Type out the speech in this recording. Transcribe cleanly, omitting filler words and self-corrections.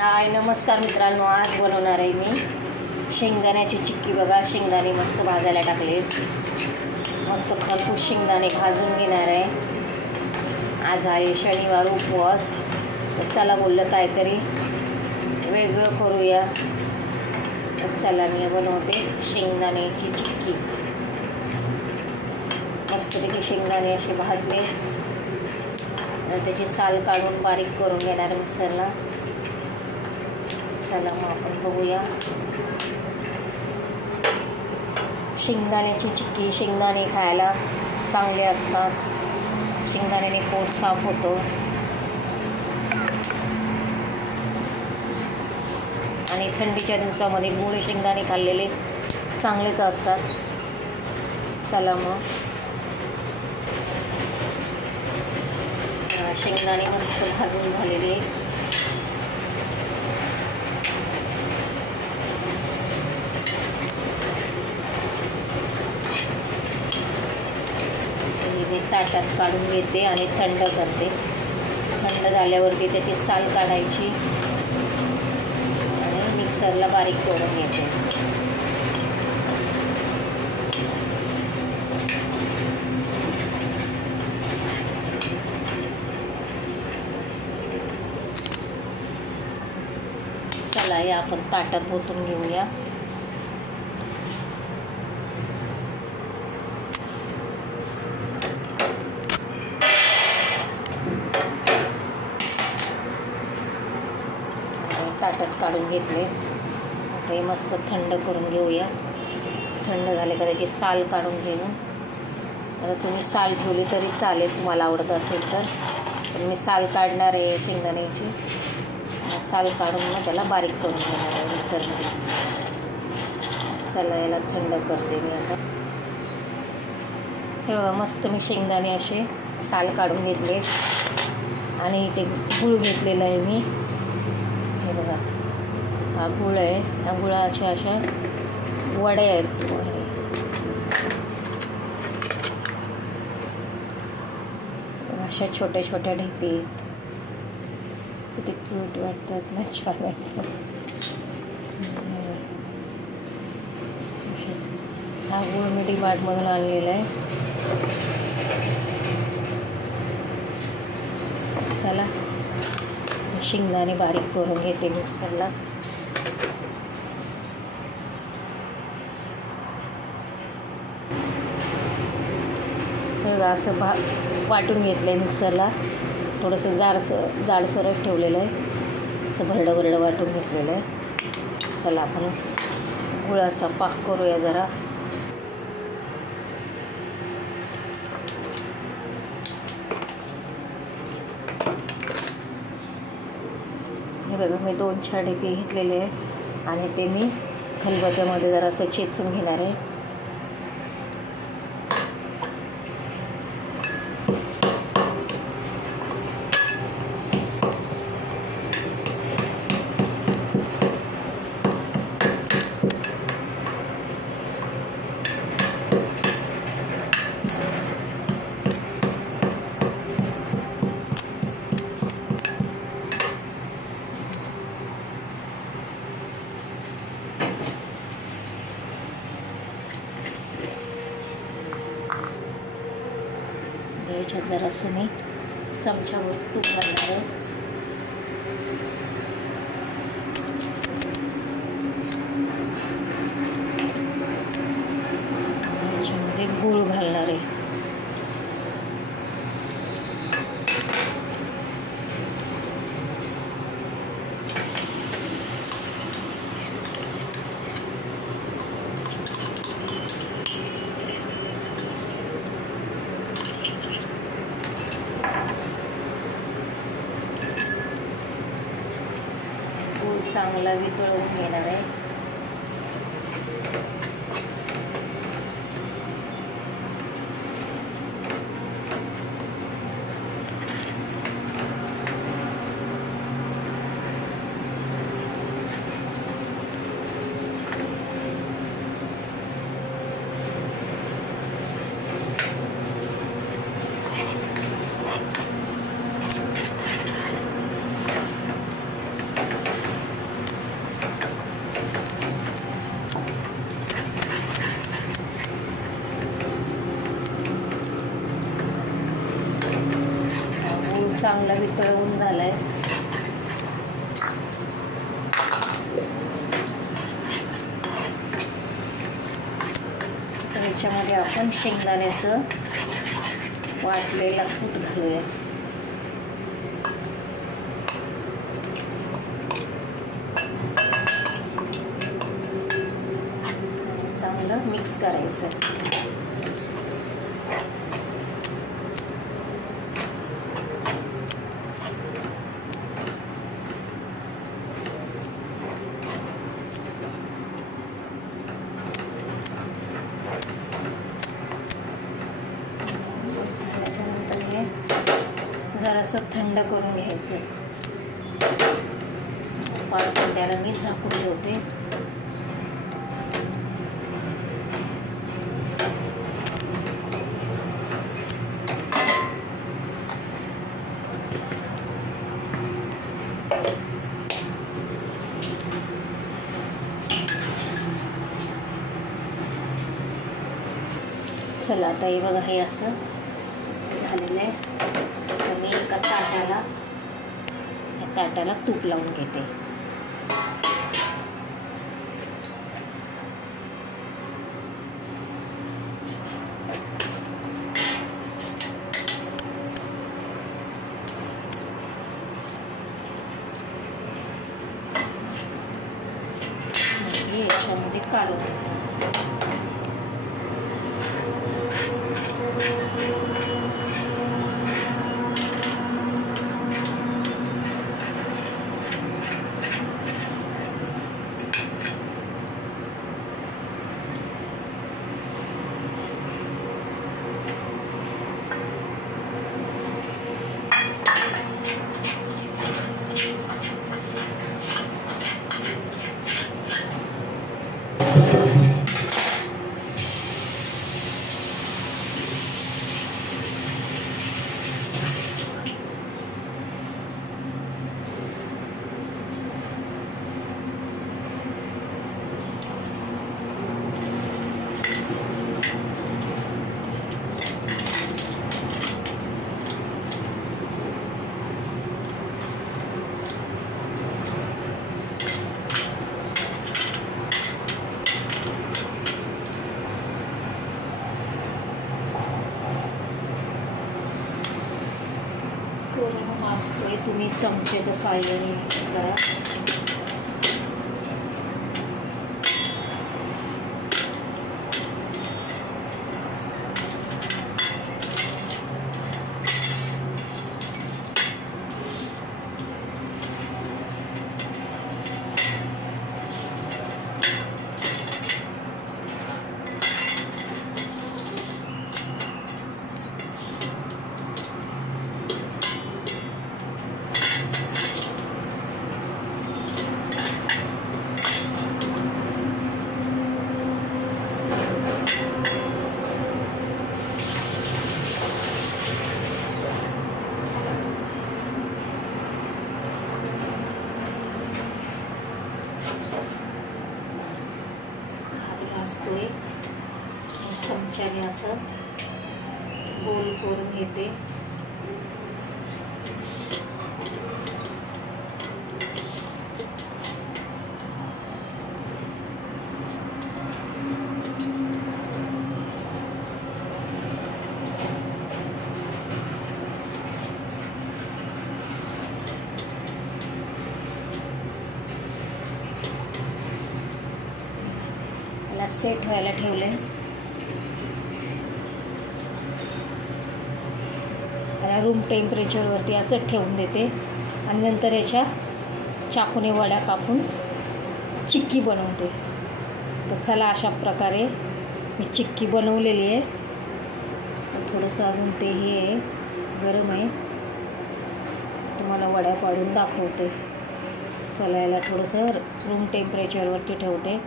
हाय नमस्कार मित्रांनो, आज बनवणार आहे मी शेंगदाण्याची चिक्की। बघा, शेंगदाणे मस्त भाजायला टाकले, मस्त खरपूस शेंगदाणे भाजून घेणार आहे। आज आहे शनिवार, उपवास, तर चला बोललं काहीतरी वेगळं करूया। तर चला मी बनवते शेंगदाण्याची चिक्की। मस्तपैकी शेंगदाणे असे भाजले, त्याची साल काढून बारीक करून घेणार मिक्सरला। चला मग आपण बघूया। शेंगदाण्याची चिक्की, शेंगदाणे खायला चांगले असतात, शेंगदाण्याने पोट साफ होतं आणि थंडीच्या दिवसामध्ये गोड शेंगदाणे खाल्लेले चांगलेच असतात। चला मग शेंगदाणे मस्त भाजून झालेले, ताटात काढून घेते आणि थंड करते। थंड झाल्यावरती त्याची साल काढायची आणि मिक्सरला बारीक करून घेते। चला हे आपण ताटात ओतून घेऊया। ताटात काढून घेतले, हे मस्त थंड करून घेऊया। थंड झाले का त्याची साल काढून घेऊन, तर तुम्ही साल ठेवली तरी चालेल तुम्हाला आवडत असेल तर, पण मी साल काढणार आहे शेंगदाण्याची। साल काढून मग त्याला बारीक करून घेणार आहे मिक्सरमध्ये। चला याला थंड करते मी आता। हे बघा, मस्त मी शेंगदाणे असे साल काढून घेतले आणि इथे गूळ घेतलेला आहे मी। हे बघा, हा गुळ आहे, ह्या गुळाच्या अशा वडे आहेत, वडे। अशा छोट्या छोट्या ढेपी आहेत, किती क्यूट वाटतात ना, छान आहेत। हा गुळ मी डीमार्टमधून आणलेला आहे। चला शेंगदाणे बारीक करून घेते मिक्सरला। असं वाटून घेतलं आहे मिक्सरला, थोडंसं जाडसरच ठेवलेलं आहे, असं भरडं भरडं वाटून घेतलेलं आहे। चला आपण गुळाचा पाक करूया जरा। हे बघा, मी 2-4 ढेपे घेतलेले आहेत आणि ते मी खलबत्त्यामध्ये जरासं चेचून घेणार आहे। याच्यात जरासं मी चमच्यावर तूप घालणार आहे। याच्यामध्ये गूळ घालणार आहे। चांगला वितळवून घेणार आहे। चांगला वितळवून झाला आहे. तर याच्यामध्ये आपण शेंगदाण्याचं वाटलेला कूट घालूया. चांगलं मिक्स करायचं. जरासं थंड करून घ्यायचं. 5 मिनिटाला मी झाकून ठेवते. चला आता हे बघा, हे असं झालेलं आहे. तर मी एका ताटाला तूप लावून घेते. याच्यामध्ये काढून असतोय. तुम्ही चमच्याच्या साहाय्याने करा. असतोय चमच्याने असं गोल करून घेते. सेट व्हायला ठेवले. याला रूम टेम्परेचरवरती असं ठेवून देते आणि नंतर याच्या चाकूने वड्या कापून चिक्की बनवते. तर चला, अशा प्रकारे मी चिक्की बनवलेली आहे. थोडंसं अजून ते हे गरम आहे, तुम्हाला वड्या पाडून दाखवते. चला, याला थोडंसं रूम टेम्परेचरवरती ठेवते.